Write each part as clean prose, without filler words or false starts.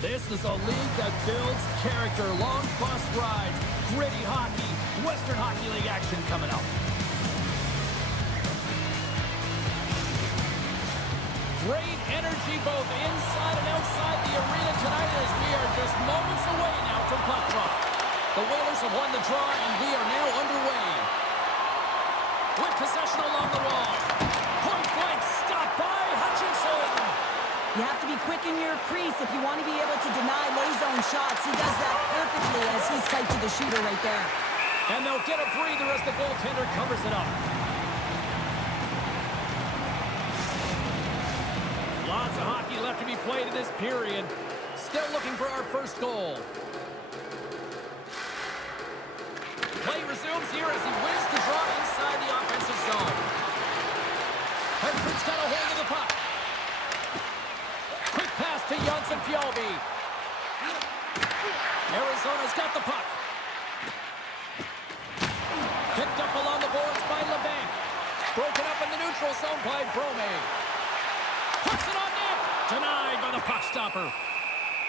This is a league that builds character, long bus rides, gritty hockey, Western Hockey League action coming up. Great energy both inside and outside the arena tonight as we are just moments away now from puck drop. The Whalers have won the draw and we are now underway. With possession along the wall. Point blank stop by Hutchinson. You have to be quick in your crease if you want to be able to deny low zone shots. He does that perfectly as he's tight to the shooter right there. And they'll get a breather as the goaltender covers it up. Lots of hockey left to be played in this period. Still looking for our first goal. Play resumes here as he wins the draw inside the offensive zone. Hartford's got a hold of the puck. Quick pass to Janssen Fjallby. Arizona's got the puck. Picked up along the boards by Labanc. Broken up in the neutral zone by Brome. Puts it on net. Denied by the puck stopper.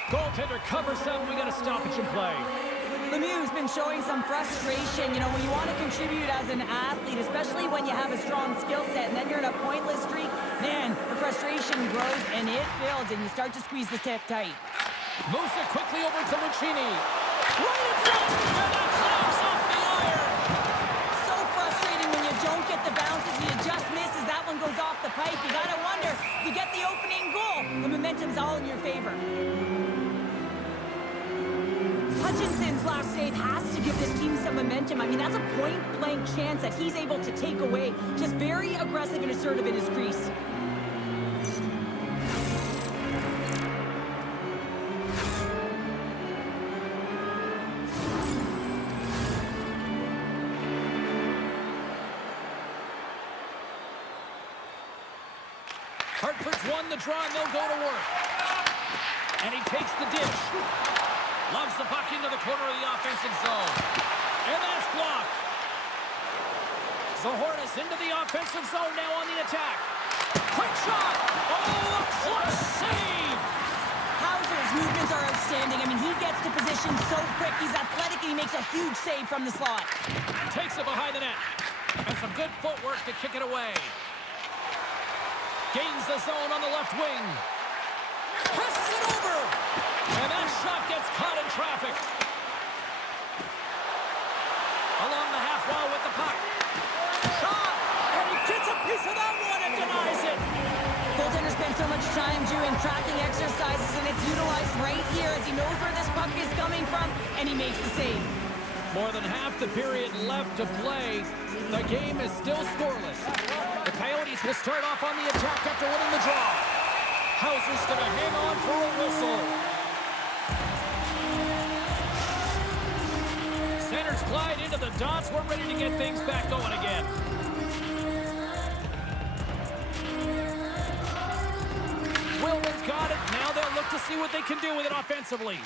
Goaltender covers them. We got a stoppage in play. Lemieux's been showing some frustration. You know, when you want to contribute as an athlete, especially when you have a strong skill set, and then you're in a pointless streak, man, the frustration grows and it builds, and you start to squeeze the tip tight. Moves it quickly over to Lucchini. Right in front, and that climbs off the iron. So frustrating when you don't get the bounces, you just miss as that one goes off the pipe. You gotta wonder, if you get the opening goal, the momentum's all in your favor. Hutchinson's last save has to give this team some momentum. I mean, that's a point-blank chance that he's able to take away. Just very aggressive and assertive in his crease. Hartford's won the draw and they'll go to work. And he takes the dish. Loves the puck into the corner of the offensive zone. And that's blocked. Zohorna's into the offensive zone now on the attack. Quick shot! Oh, a clutch save! Hauser's movements are outstanding. I mean, he gets to position so quick. He's athletic and he makes a huge save from the slot. Takes it behind the net. And some good footwork to kick it away. Gains the zone on the left wing. Passes it over! And that shot gets caught in traffic. Along the half wall with the puck. Shot! And he gets a piece of that one and denies it. Goaltender spends so much time doing tracking exercises, and it's utilized right here as he knows where this puck is coming from, and he makes the save. More than half the period left to play. The game is still scoreless. The Coyotes will start off on the attack after winning the draw. Hauser's going to hang on for a whistle. Centers glide into the dots. We're ready to get things back going again. Willman's got it. Now they'll look to see what they can do with it offensively.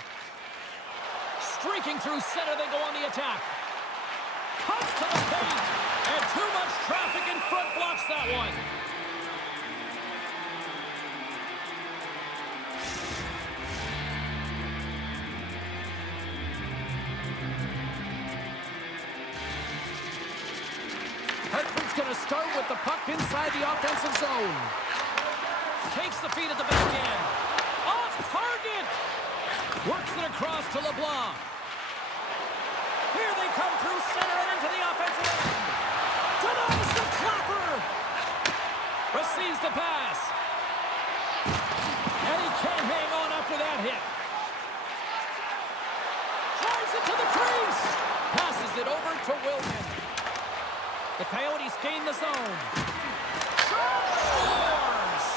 Streaking through center, they go on the attack. Comes to the paint. And too much traffic in front blocks that one. Hartford's going to start with the puck inside the offensive zone. Takes the feed at the back end. Off target. Works it across to LeBlanc. Here they come through center and into the offensive end. Denies the clapper. Receives the pass. And he can't hang on after that hit. Drives it to the crease. Passes it over to Willman. The Coyotes gain the zone. Scores!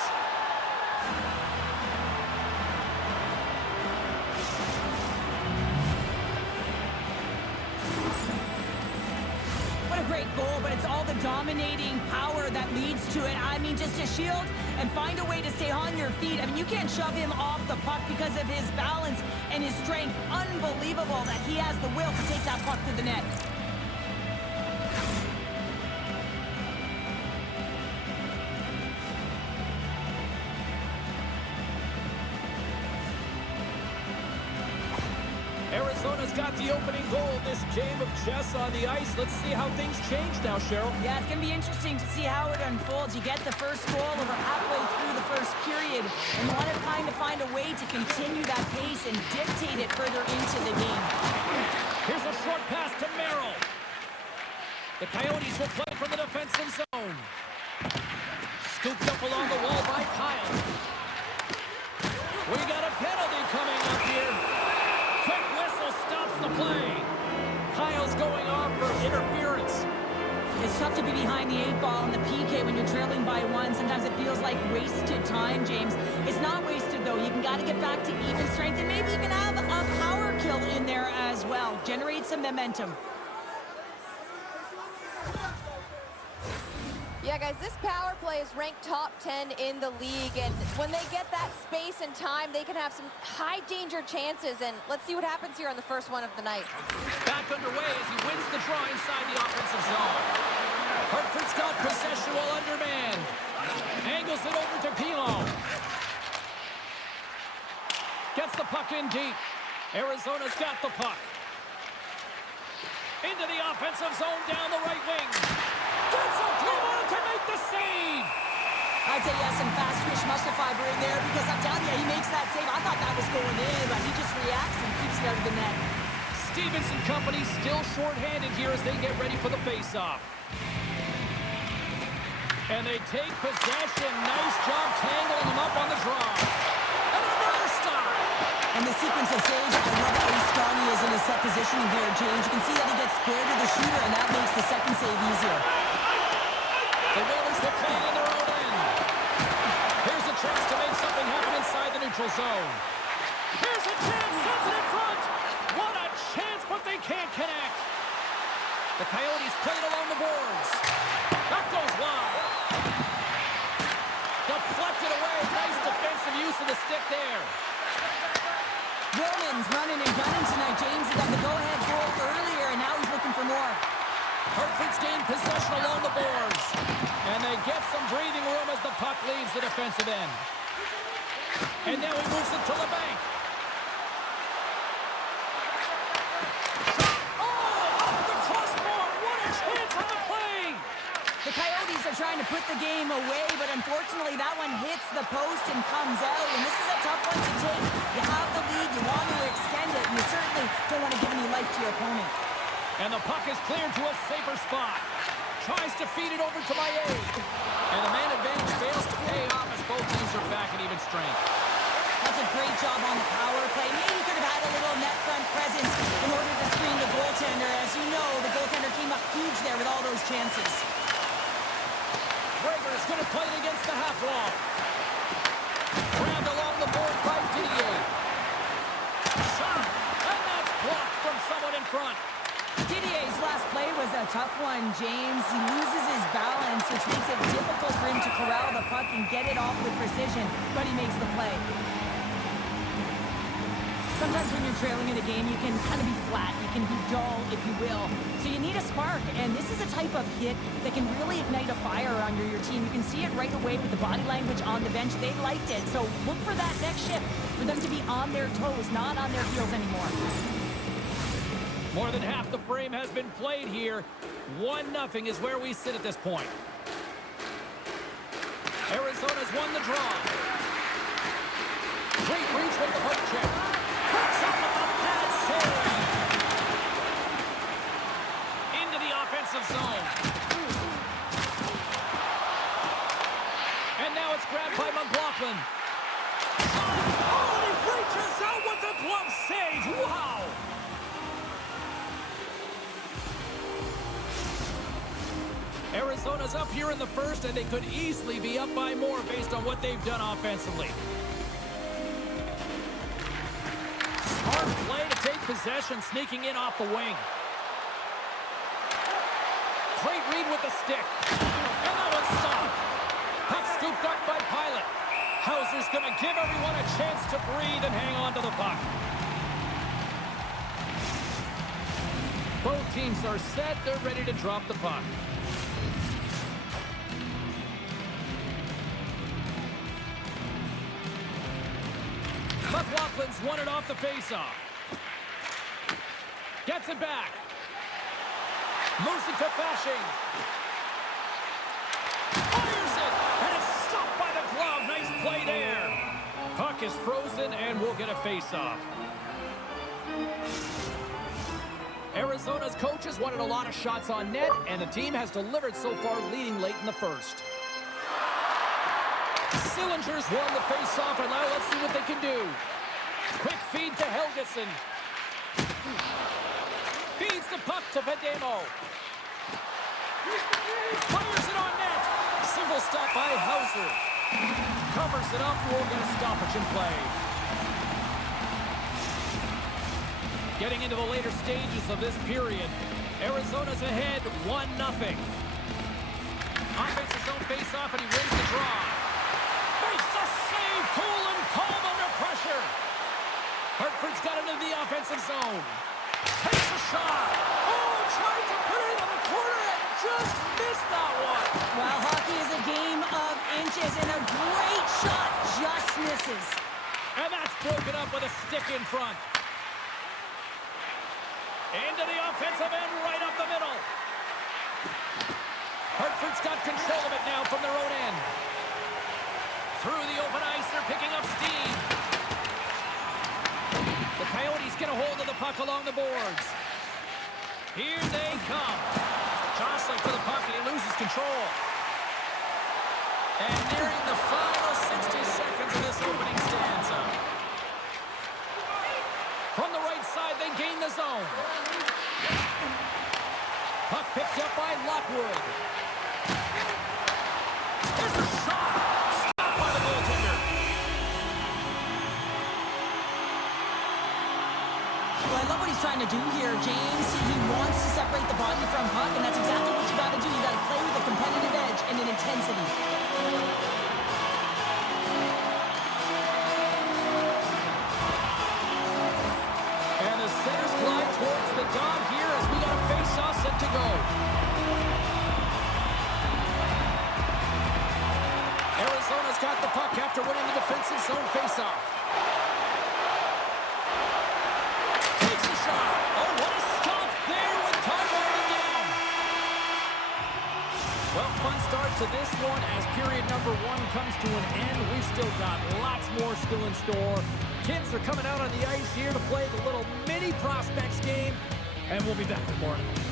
What a great goal, but it's all the dominating power that leads to it. I mean, just to shield and find a way to stay on your feet. I mean, you can't shove him off the puck because of his balance and his strength. Unbelievable that he has the will to take that puck to the net. Arizona's got the opening goal of this game of chess on the ice. Let's see how things change now, Cheryl. Yeah, it's going to be interesting to see how it unfolds. You get the first goal over halfway through the first period, and you want to kind of find a way to continue that pace and dictate it further into the game. Here's a short pass to Merrill. The Coyotes will play from the defensive zone. Scooped up along the wall by Kyle. We got a penalty coming up here. Quick whistle stops the play. Kyle's going off for interference. It's tough to be behind the 8-ball in the PK when you're trailing by 1. Sometimes it feels like wasted time, James. It's not wasted, though. You got to get back to even strength and maybe even have a power kill in there as well. Generate some momentum. Yeah, guys, this power play is ranked top 10 in the league, and when they get that space and time, they can have some high-danger chances, and let's see what happens here on the first one of the night. Back underway as he wins the draw inside the offensive zone. Hartford's got possession while undermanned. Angles it over to Pilon. Gets the puck in deep. Arizona's got the puck. Into the offensive zone down the right wing. Gets a glove on to make the save. I'd say yes, some fast twitch muscle fiber in there because I'm telling you, he makes that save. I thought that was going in, but he just reacts and keeps it out of the net. Stevens and company still shorthanded here as they get ready for the faceoff. And they take possession. Nice job tangling them up on the draw. And another stop. And the sequence of saves, I love how strong he is in his set positioning here, James. You can see that he gets square to the shooter, and that makes the second save easier. The Whalers will play it in their own end. Here's a chance to make something happen inside the neutral zone. Here's a chance, sends it in front. What a chance, but they can't connect. The Coyotes play it along the boards. That goes wide. Deflected away. Nice defensive use of the stick there. Willman's running and gunning tonight, James. He got the go-ahead goal earlier, and now he's looking for more. Hartford's gained possession along the boards. And they get some breathing room as the puck leaves the defensive end. And now he moves it to Labanc. Oh, off the crossbar. What a chance on the play. The Coyotes are trying to put the game away, but unfortunately that one hits the post and comes out. And this is a tough one to take. You have the lead, you want to extend it, and you certainly don't want to give any life to your opponent. And the puck is cleared to a safer spot. Tries to feed it over to Maillet. And the man advantage fails to pay off as both teams are back at even strength. That's a great job on the power play. Maybe could have had a little net front presence in order to screen the goaltender. As you know, the goaltender came up huge there with all those chances. Rager's going to play it against the half wall. Grabbed along the boards by Didier. Shot. And that's blocked from someone in front. Didier's last play was a tough one, James. He loses his balance, which makes it difficult for him to corral the puck and get it off with precision, but he makes the play. Sometimes when you're trailing in a game, you can kind of be flat. You can be dull, if you will. So you need a spark, and this is a type of hit that can really ignite a fire under your team. You can see it right away with the body language on the bench. They liked it. So look for that next shift, for them to be on their toes, not on their heels anymore. More than half the frame has been played here. 1-0 is where we sit at this point. Arizona's won the draw. Great reach with the hook check. Puts up a bad save. Into the offensive zone. And now it's grabbed by McLaughlin. Oh, and he reaches out with the glove save. Wow. Arizona's up here in the first, and they could easily be up by more based on what they've done offensively. Smart play to take possession, sneaking in off the wing. Great read with the stick. And that one's stopped. Puck scooped up by Pilot. Hauser's going to give everyone a chance to breathe and hang on to the puck. Both teams are set. They're ready to drop the puck. McLaughlin's won it off the faceoff. Gets it back. Moves it to Fashing. Fires it, and it's stopped by the glove. Nice play there. Puck is frozen, and we'll get a face-off. Arizona's coaches wanted a lot of shots on net, and the team has delivered so far, leading late in the first. Sillinger's won the face-off, and now let's see what they can do. Quick feed to Helgeson. Feeds the puck to Vejdemo. Fires it on net. Single stop by Hauser. Covers it up. We'll get a stoppage in play. Getting into the later stages of this period, Arizona's ahead 1-0. Offensive zone face-off, and he wins the draw. Makes a save, cool and calm under pressure. Hartford's got into the offensive zone. Takes a shot. Oh, tried to put it on the corner and just missed that one. Well, hockey is a game of inches, and a great shot just misses. And that's broken up with a stick in front. Into the offensive end, right up the middle. Hartford's got control of it now from their own end. Through the open ice, they're picking up steam. The Coyotes get a hold of the puck along the boards. Here they come. Jostling for the puck, and he loses control. And nearing the final 60 seconds of this opening stanza. From the right side, they gain the zone. Puck picked up by Lockwood. There's a shot. Stopped by the goaltender. Well, I love what he's trying to do here, James. He wants to separate the body from puck, and that's exactly what you got to do. You got to play with a competitive edge and an intensity. Centers glide towards the dot here as we got a face-off set to go. Arizona's got the puck after winning the defensive zone face-off. Takes a shot. Oh, what a stop there with time winding down. Well, fun start to this one as period number 1 comes to an end. We've still got lots more still in store. Kids are coming out on the ice here to play the little mini prospects game, and we'll be back with more in a moment.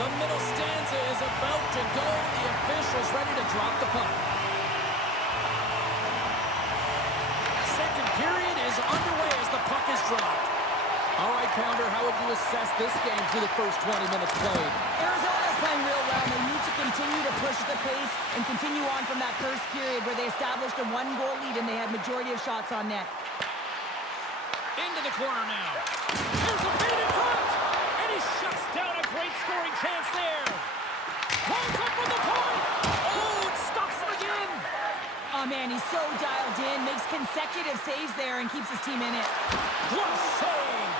The middle stanza is about to go. The officials ready to drop the puck. Second period is underway as the puck is dropped. All right, Pounder, how would you assess this game through the first 20 minutes played? Arizona's playing real well. They need to continue to push the pace and continue on from that first period where they established a 1-goal lead and they had majority of shots on net. Into the corner now. There's a feed in front, and he shuts down a great scoring chance there. Rolls up with the point. Oh, it stops him again. Oh, man, he's so dialed in, makes consecutive saves there and keeps his team in it. What save!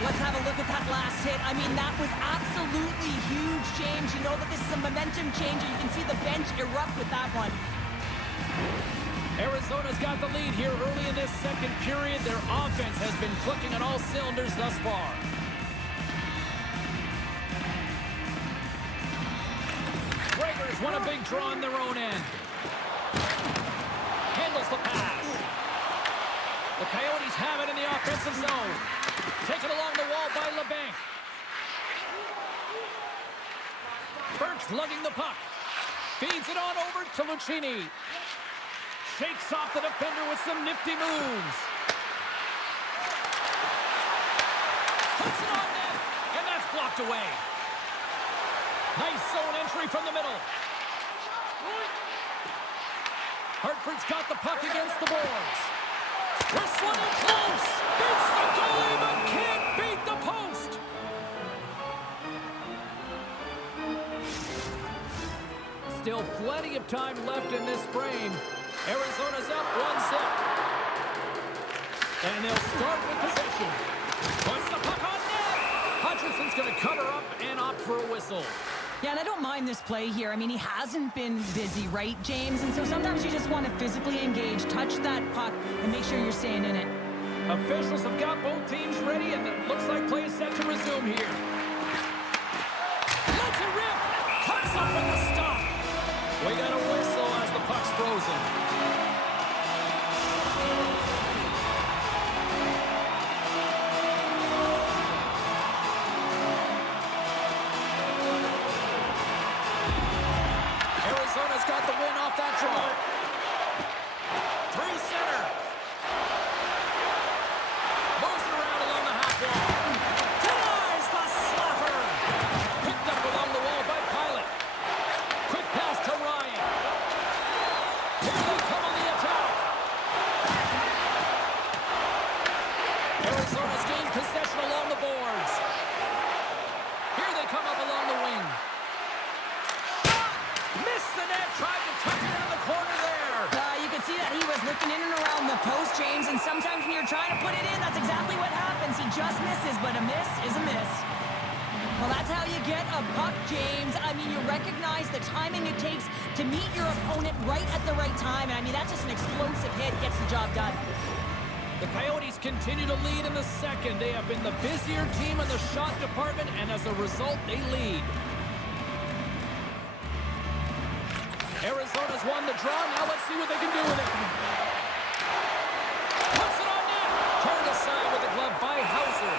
Let's have a look at that last hit. I mean, that was absolutely huge, James. You know that this is a momentum changer. You can see the bench erupt with that one. Arizona's got the lead here early in this second period. Their offense has been clicking on all cylinders thus far. Breakers won a big draw on their own end. Handles the pass. The Coyotes have it in the offensive zone. Taken along the wall by Labanc. Burke's lugging the puck. Feeds it on over to Lucchini. Shakes off the defender with some nifty moves. Puts it on net, and that's blocked away. Nice zone entry from the middle. Hartford's got the puck against the boards. Wrestling it close. Beats the goalie, but can't beat the post. Still plenty of time left in this frame. Arizona's up 1-0. And they'll start with possession. Puts the puck on net. Hutchinson's going to cover up and opt for a whistle. Yeah, and I don't mind this play here. I mean, he hasn't been busy, right, James? And so sometimes you just want to physically engage, touch that puck, and make sure you're staying in it. Officials have got both teams ready, and it looks like play is set to resume here. Let's it rip! Cuts up with the stop. We got a whistle as the puck's frozen. Arizona's got the win off that draw. Through center. Moves it around along the half wall. Denies the slapper. Picked up along the wall by Pilot. Quick pass to Ryan. Here they come on the attack. Arizona's gained possession along the boards. Here they come up along the wing. Missed the net, tried to tuck it down the corner there. You could see that he was looking in and around the post, James, and sometimes when you're trying to put it in, that's exactly what happens. He just misses, but a miss is a miss. Well, that's how you get a puck, James. I mean, you recognize the timing it takes to meet your opponent right at the right time, and I mean, that's just an explosive hit, gets the job done. The Coyotes continue to lead in the second. They have been the busier team in the shot department, and as a result, they lead. Arizona's won the draw. Now let's see what they can do with it. Puts it on net. Turned aside with the glove by Hauser.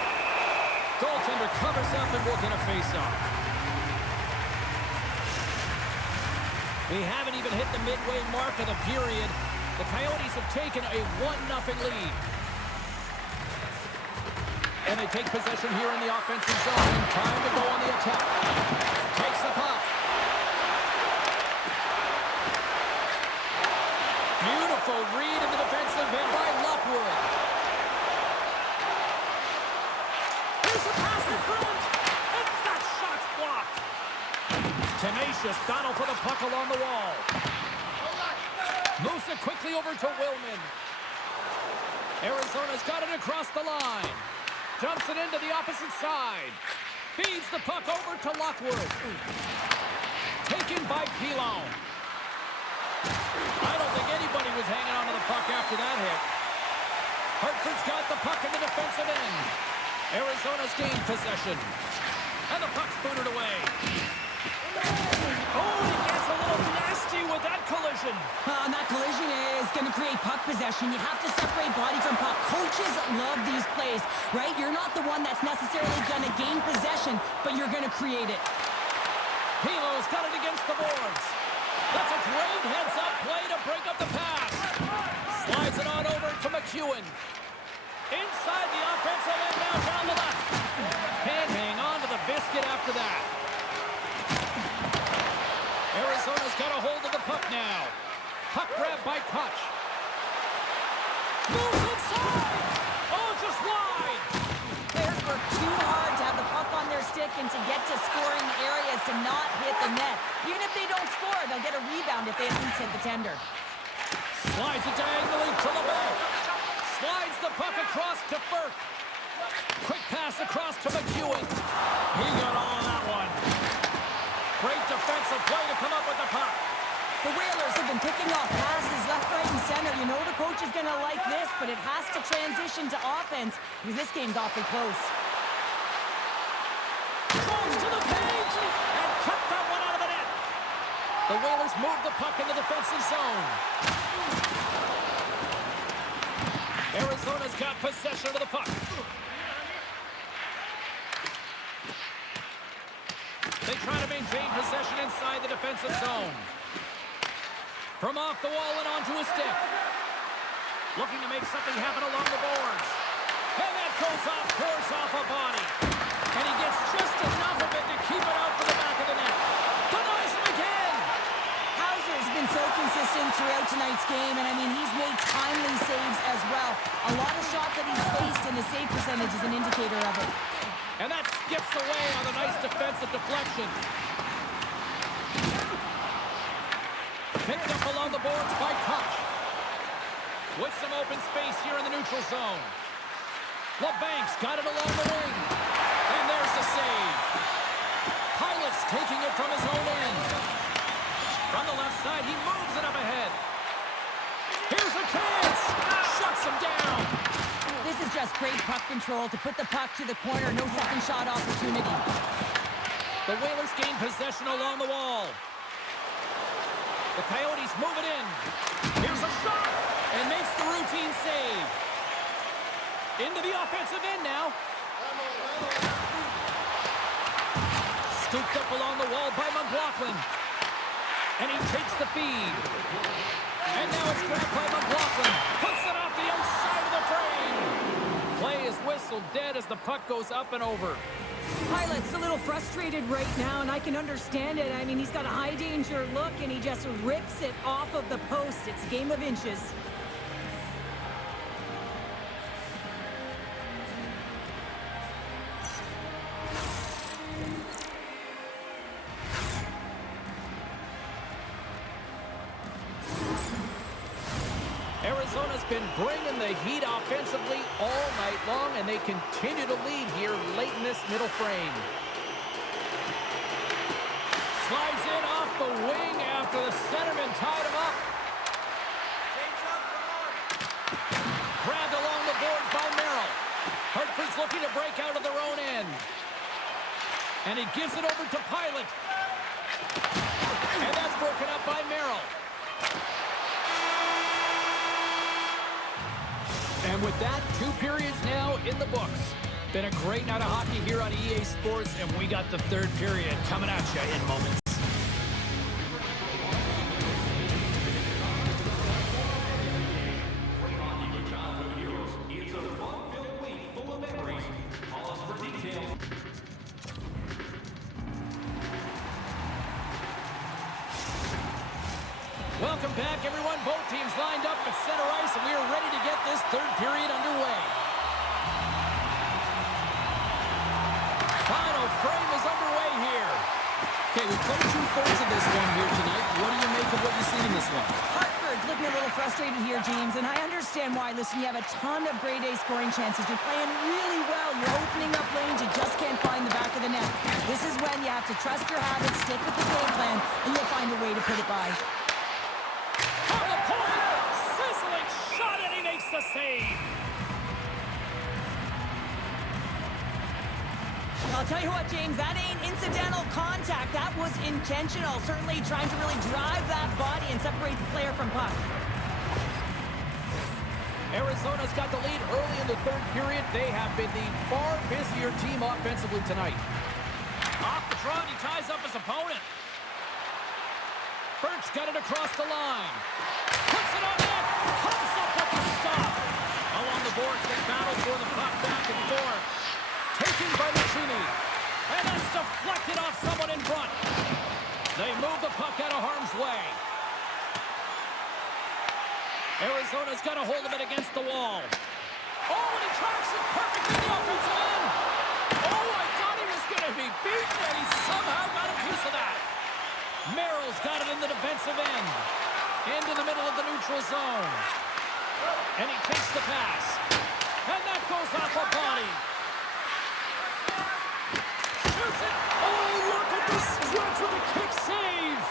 Goaltender covers up and will get a face-off. We haven't even hit the midway mark of the period. The Coyotes have taken a 1-0 lead. And they take possession here in the offensive zone. Time to go on the attack. Takes the puck. Beautiful read in the defensive end by Lockwood. Here's a pass in front. And that shot's blocked. Tenacious battle for the puck along the wall. Moves it quickly over to Willman. Arizona's got it across the line. Dumps it into the opposite side. Feeds the puck over to Lockwood. Taken by Pilon. I don't think anybody was hanging on to the puck after that hit. Hartford's got the puck in the defensive end. Arizona's gained possession. And the puck's booted away. Oh, he gets a little nasty with that collision. And that collision is going to create puck possession. You have to separate body from puck. Coaches love these plays, right? You're not the one that's necessarily going to gain possession, but you're going to create it. Pilo's got it against the boards. That's a great heads-up play to break up the pass. Slides it on over to McEwen. Inside the offensive end, now down the left. Can't hang on to the biscuit after that. Arizona's got a hold of the puck now. Puck grab by Koch. Moves inside. Oh, just wide. Players work too hard to have the puck on their stick and to get to scoring areas to not hit the net. Even if they don't score, they'll get a rebound if they at least hit the tender. Slides it diagonally to Labanc. Slides the puck across to Burke. Quick pass across to McEwen. He got all of that one. Great defensive play to come up with the puck. The Whalers have been picking off passes left, right, and center. You know the coach is going to like this, but it has to transition to offense because this game's awfully close. Goes to the page and cut that one out of the net. The Whalers move the puck in the defensive zone. Arizona's got possession of the puck. They try to maintain possession inside the defensive zone. From off the wall and onto a stick. Looking to make something happen along the boards. And that goes off, pours off a body. And he gets just enough of it to keep it out for the back of the net. Denies him again. Hauser's been so consistent throughout tonight's game, and I mean, he's made timely saves as well. A lot of shots that he's faced, and the save percentage is an indicator of it. And that skips away on a nice defensive deflection. With some open space here in the neutral zone. Labanc's got it along the wing. And there's the save. Pilots taking it from his own end. From the left side, he moves it up ahead. Here's a chance. Shuts him down. This is just great puck control to put the puck to the corner. No second shot opportunity. The Whalers gain possession along the wall. The Coyotes move it in. Here's a shot. And makes the routine save. Into the offensive end now. Scooped up along the wall by McLaughlin. And he takes the feed. And now it's grabbed by McLaughlin. Puts it off the outside of the frame. Play is whistled dead as the puck goes up and over. Pilot's a little frustrated right now, and I can understand it. I mean, he's got a high-danger look, and he just rips it off of the post. It's a game of inches. Arizona's been bringing the heat offensively all night long, and they continue to lead here late in this middle frame. Slides in off the wing after the centerman tied him up. Grabbed along the boards by Merrill. Hartford's looking to break out of their own end. And he gives it over to Pilot. And that's broken up by Merrill. And with that, 2 periods now in the books. Been a great night of hockey here on EA Sports, and we got the 3rd period coming at you in moments. Welcome back, everyone. Both teams lined up at center ice, and we are ready to get this 3rd period underway. Final frame is underway here. Okay, we've played 2/3 of this one here tonight. What do you make of what you see in this one? Hartford's looking a little frustrated here, James, and I understand why. Listen, you have a ton of grade A scoring chances. You're playing really well. You're opening up lanes. You just can't find the back of the net. This is when you have to trust your habits, stick with the game plan, and you'll find a way to put it by. From the point, sizzling shot, and he makes the save. I'll tell you what, James, that ain't incidental contact. That was intentional. Certainly trying to really drive that body and separate the player from puck. Arizona's got the lead early in the 3rd period. They have been the far busier team offensively tonight. Off the draw, he ties up his opponent. Birch got it across the line. Puts it on net. Comes up with the stop. Along the boards, they battle for the puck back and forth. Taken by Lucchini. And that's deflected off someone in front. They move the puck out of harm's way. Arizona's got a hold of it against the wall. Oh, and he tracks it perfectly in the offensive end. Oh, I thought he was going to be beaten, and he somehow got a piece of that. Merrill's got it in the defensive end. Into the middle of the neutral zone. And he takes the pass. And that goes off a body. Shoots it. Oh, look at this stretch with a kick save.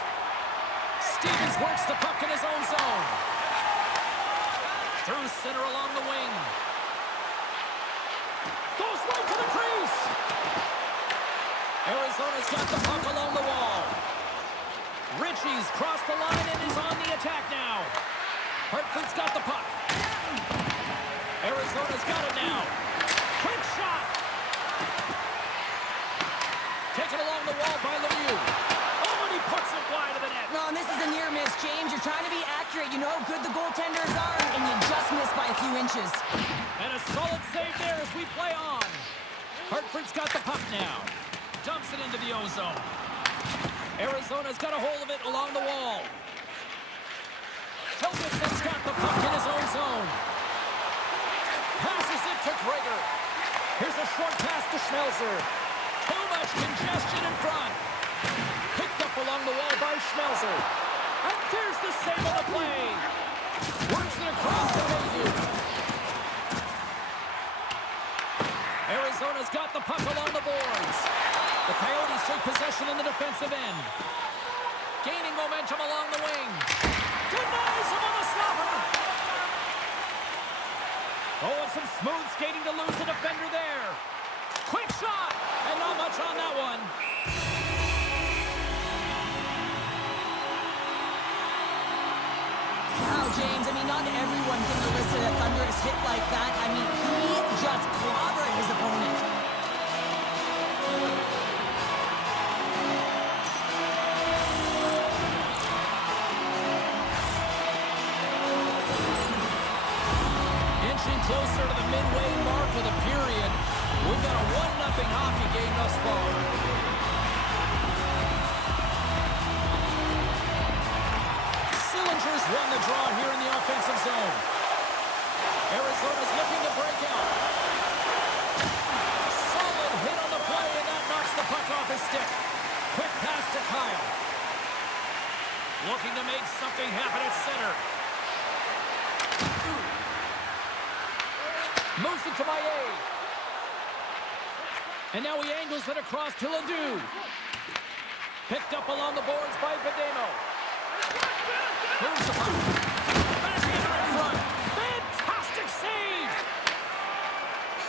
Stevens works the puck in his own zone. Through center along the wing. Goes right to the crease. Arizona's got the puck along the wall. Ritchie's crossed the line and is on the attack now. Hartford's got the puck. Arizona's got it now. Quick shot. Taken along the wall by Lemieux. Oh, and he puts it wide of the net. No, and this is a near miss, James. You're trying to be accurate. You know how good the goaltenders are, and you just missed by a few inches. And a solid save there as we play on. Hartford's got the puck now. Dumps it into the O-zone. Arizona's got a hold of it along the wall. Helgeson's got the puck in his own zone. Passes it to Gregor. Here's a short pass to Schmelzer. Too much congestion in front. Picked up along the wall by Schmelzer. And there's the save of the play. Works it across the Arizona's got the puck along the boards. The Coyotes take possession in the defensive end. Gaining momentum along the wing. Denies him on the slapper. Oh, and some smooth skating to lose the defender there. Quick shot, and not much on that one. Wow, James, I mean, not everyone can elicit a thunderous hit like that. I mean, he just clobbered his opponent. Inching closer to the midway mark of the period. We've got a 1-0 hockey game thus far. Won the draw here in the offensive zone. Arizona's looking to break out. Solid hit on the play, and that knocks the puck off his stick. Quick pass to Kyle. Looking to make something happen at center. Moves it to Maillet. And now he angles it across to Ledoux. Picked up along the boards by Vejdemo. Moves the puck. Backhander in front. Fantastic save!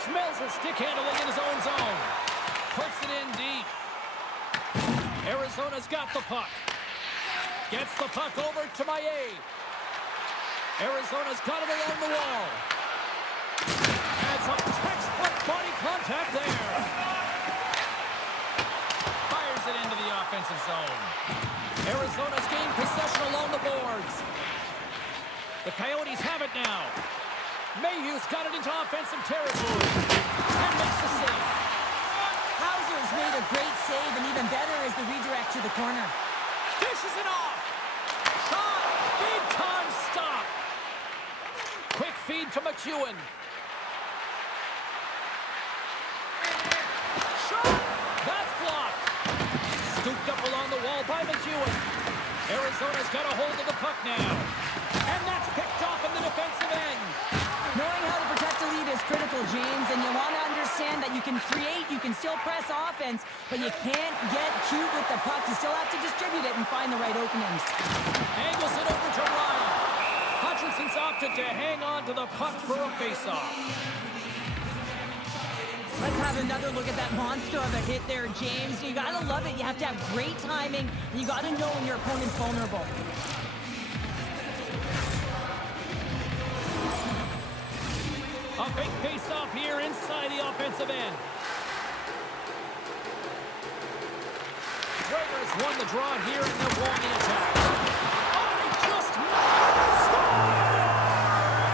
Smells his stick handling in his own zone. Puts it in deep. Arizona's got the puck. Gets the puck over to Maillet. Arizona's got it along the wall. And some textbook body contact there. Fires it into the offensive zone. Arizona's gained possession along the boards. The Coyotes have it now. Mayhew's got it into offensive territory. And makes the save. Hauser's made a great save, and even better is the redirect to the corner. Dishes it off. Shot. Big time stop. Quick feed to McEwen. Shot. That's blocked. Scooped up along the wall by McEwen. Arizona's got a hold of the puck now. And that's picked off in the defensive end. Knowing how to protect the lead is critical, James, and you want to understand that you can create, you can still press offense, but you can't get cute with the puck. You still have to distribute it and find the right openings. Angles it over to Ryan. Hutchinson's opted to hang on to the puck for a face-off. Let's have another look at that monster of a hit there, James. You gotta love it. You have to have great timing, and you gotta know when your opponent's vulnerable. A big face-off here inside the offensive end. Raiders won the draw here, and they're won the attack. Oh, they just score!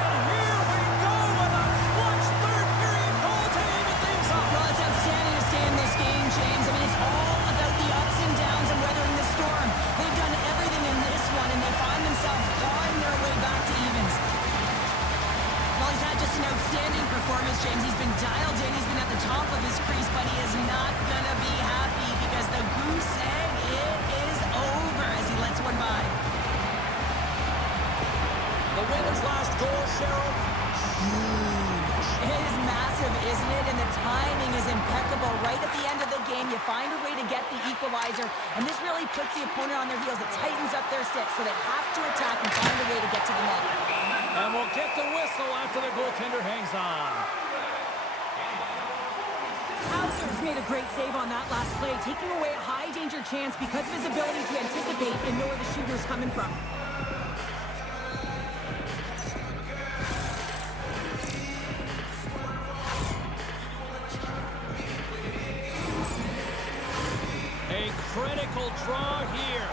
And here we go with a clutch third-period goal to even things up. Well, it's outstanding to stay in this game, James. I mean, it's all about the ups and downs and weathering the storm. They've done everything in this one, and they find themselves clawing their way back to evens. Well, he's had just an outstanding performance, James. He's been dialed in. He's been at the top of his crease, but he is not going to be happy because the goose egg, it is over as he lets one by. The winner's last goal, Gerald. Huge. It is massive, isn't it? And the timing is impeccable. Right at the end of the game, you find a way to get the equalizer, and this really puts the opponent on their heels. It tightens up their sticks, so they have to attack and find a way to get to the net. And we'll get the whistle after the goaltender hangs on. Hauser's made a great save on that last play, taking away a high-danger chance because of his ability to anticipate and know where the shooter's coming from. A critical draw here.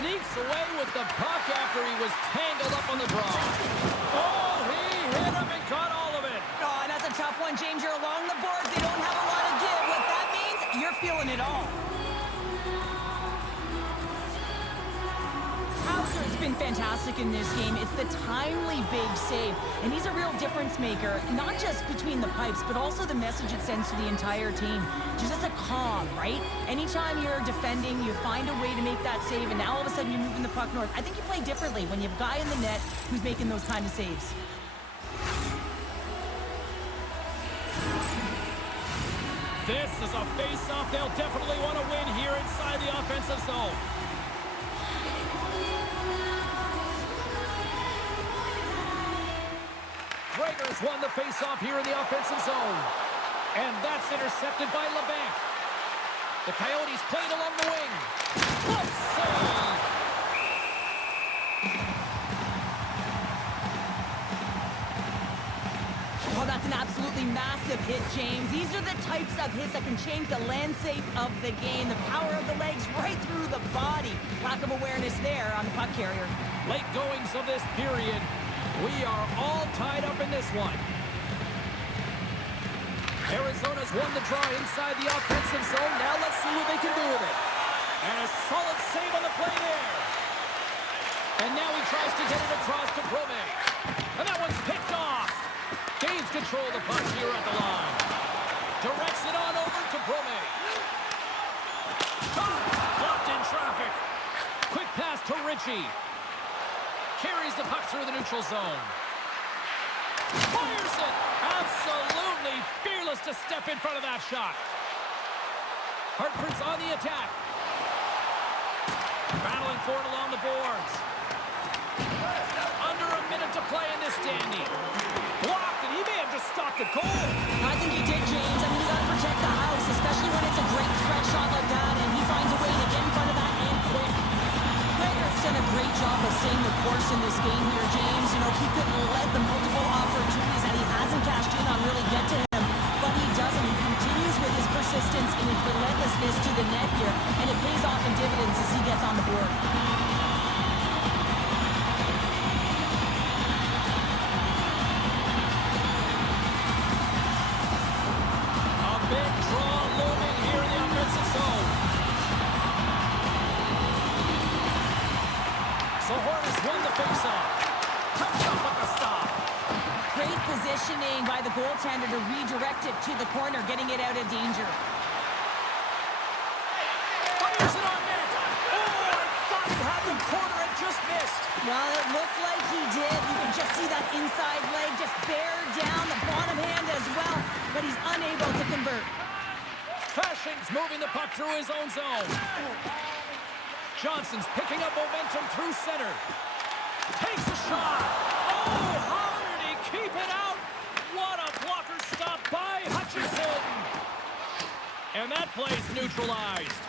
Sneaks away with the puck after he was tangled up on the draw. Oh, he hit him and caught all of it. Oh, that's a tough one, James. You're along the boards. They don't have a lot to give. What that means, you're feeling it all. Hauser's been fantastic in this game. It's the timely big save, and he's a real difference maker, not just between the pipes, but also the message it sends to the entire team. Just a calm, right? Anytime you're defending, you find a way to make that save, and now all of a sudden you're moving the puck north. I think you play differently when you have a guy in the net who's making those kind of saves. This is a face-off they'll definitely want to win here inside the offensive zone. Gregor's won the face-off here in the offensive zone. And that's intercepted by Labanc. The Coyotes played along the wing. Glove save! Oh, that's an absolutely massive hit, James. These are the types of hits that can change the landscape of the game. The power of the legs right through the body. Lack of awareness there on the puck carrier. Late goings of this period. We are all tied up in this one. Arizona's won the draw inside the offensive zone. Now let's see what they can do with it. And a solid save on the play there. And now he tries to get it across to Brome. And that one's picked off. Gains control of the puck here at the line. Directs it on over to Brome. Blocked in traffic. Quick pass to Ritchie. Carries the puck through the neutral zone. Fires it. Absolutely fearless to step in front of that shot. Hartford's on the attack. Battling for it along the boards. Under a minute to play in this dandy. Blocked, and he may have just stopped the goal. I think he did, James. I mean, you got to protect the house, especially when it's a great stretch shot like that, and he finds a way to get in front of that and quick. Gregor's done a great job of staying the course in this game here, James. You know, he could let the multiple opportunities that he hasn't cashed in on really get to him, but he doesn't. He continues with his persistence and his relentlessness to the net here, and it pays off in dividends as he gets on the board. A big draw looming here in the offensive zone. Zohorna's won the faceoff. Comes up with the stop. Great positioning by the goaltender to redirect it to the corner, getting it out of danger. Fires it on net. Oh, I thought he had the corner and just missed. Well, it looked like he did. You can just see that inside leg just bear down the bottom hand as well, but he's unable to convert. Fashion's moving the puck through his own zone. Johnson's picking up momentum through center. Takes a shot. Oh, how did he keep it out? What a blocker stop by Hutchinson. And that play's neutralized.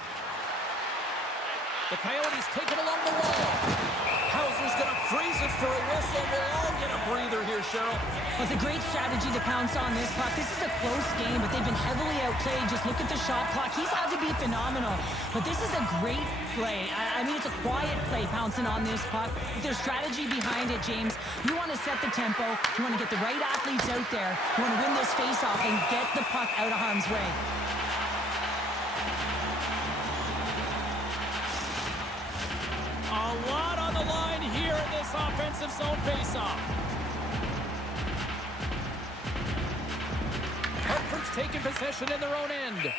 The Coyotes take it along the wall. Hauser's going to freeze it for a whistle. We'll all get a breather here, Cheryl. Well, it's a great strategy to pounce on this puck. This is a close game, but they've been heavily outplayed. Just look at the shot clock. He's had to be phenomenal. But this is a great play. I mean, it's a quiet play pouncing on this puck. With their strategy behind it, James, you want to set the tempo. You want to get the right athletes out there. You want to win this faceoff and get the puck out of harm's way. A lot on the line here in this offensive zone faceoff. Hartford's taking possession in their own end.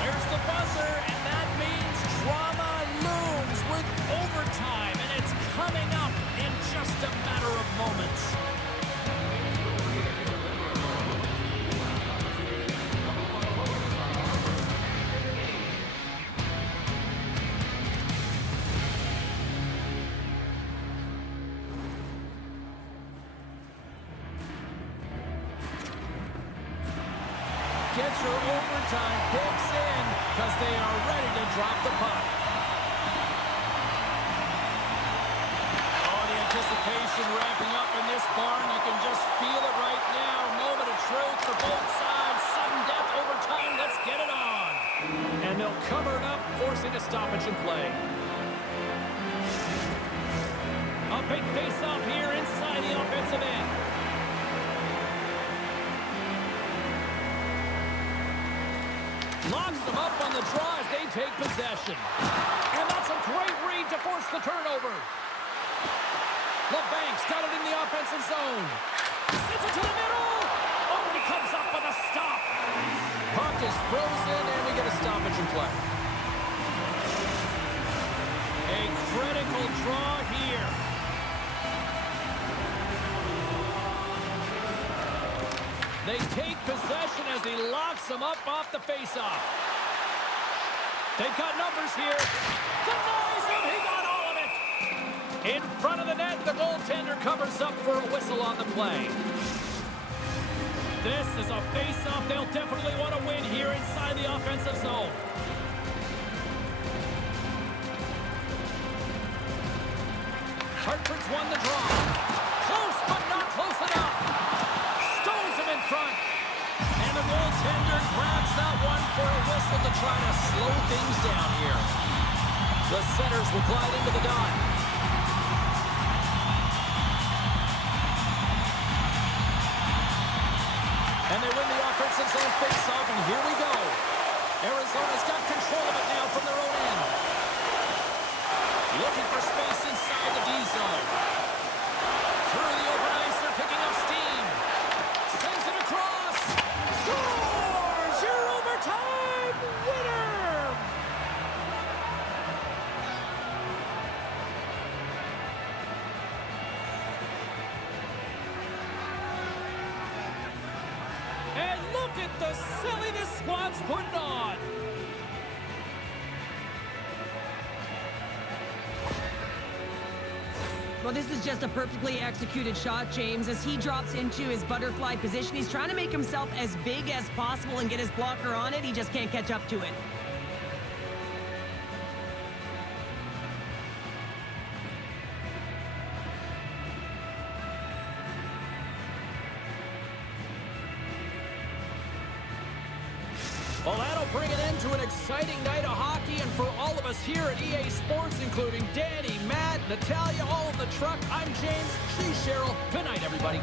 There's the buzzer, and that means drama looms with overtime, and it's coming up in just a matter of moments. Get your overtime picks in because they are ready to drop the puck. Oh, the anticipation ramping up in this barn. You can just feel it right now. Moment of truth for both sides. Sudden death overtime. Let's get it on. And they'll cover it up, forcing a stoppage in play. A big face-off here inside the offensive end. Locks them up on the draw as they take possession. And that's a great read to force the turnover. Labanc's got it in the offensive zone. Sends it to the middle. is frozen, and we get a stoppage in play. A critical draw here. They take possession as he locks him up off the faceoff. They've got numbers here. Denies him. He got all of it. In front of the net, the goaltender covers up for a whistle on the play. This is a face-off they'll definitely want to win here inside the offensive zone. Hartford's won the draw. Close, but not close enough. Stones him in front. And the goaltender grabs that one for a whistle to try to slow things down here. The centers will glide into the dot. And they win the offensive zone face-off, and here we go. Arizona's got control of it now from their own end. Looking for space inside the D-zone. Through the open ice, they're picking up steam. Sends it across. Scores! Your overtime winner! And look at the silliness squad's putting on. Well, this is just a perfectly executed shot, James. As he drops into his butterfly position, he's trying to make himself as big as possible and get his blocker on it. He just can't catch up to it. Well, that'll bring an end to an exciting night of hockey, and for all of us here at EA Sports, including Danny, Matt, Natalia, all of the truck, I'm James. She's Cheryl. Good night, everybody.